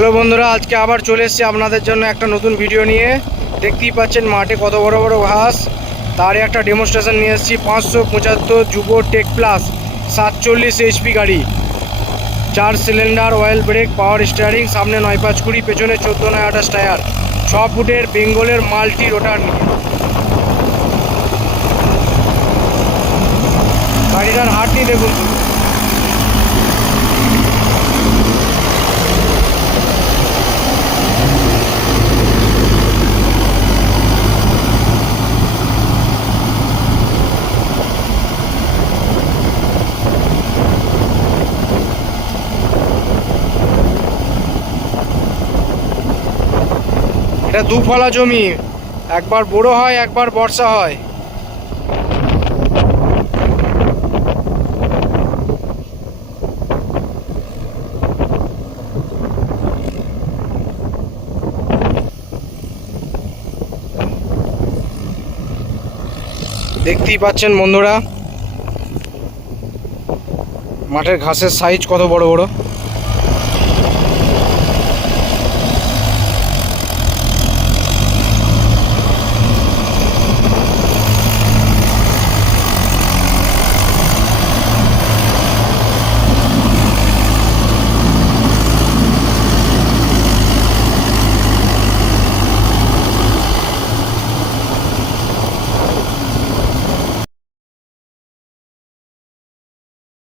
Hello বন্ধুরা, আজকে আবার চলে এসেছি আপনাদের জন্য একটা নতুন ভিডিও নিয়ে। দেখতেই পাচ্ছেন মাঠে কত বড় বড় ঘাস, তারই একটা ডেমনস্ট্রেশন নিয়ে এসেছি। 575 যুব টেক প্লাস 47 এইচপি গাড়ি, 4 cylinder, oil brake, power steering, সামনে 9/5 পেছনে 14/28 টায়ার, 6 ফুটের বেঙ্গলের মাল্টি রোটার নিয়ে। গাড়িটার হার্টই দেখুন। এটা দুফলা জমি, একবার বড় হয় একবার বর্ষা হয়। দেখতেই পাচ্ছেন বন্ধুরা, মাঠের ঘাসের সাইজ কত বড় বড়।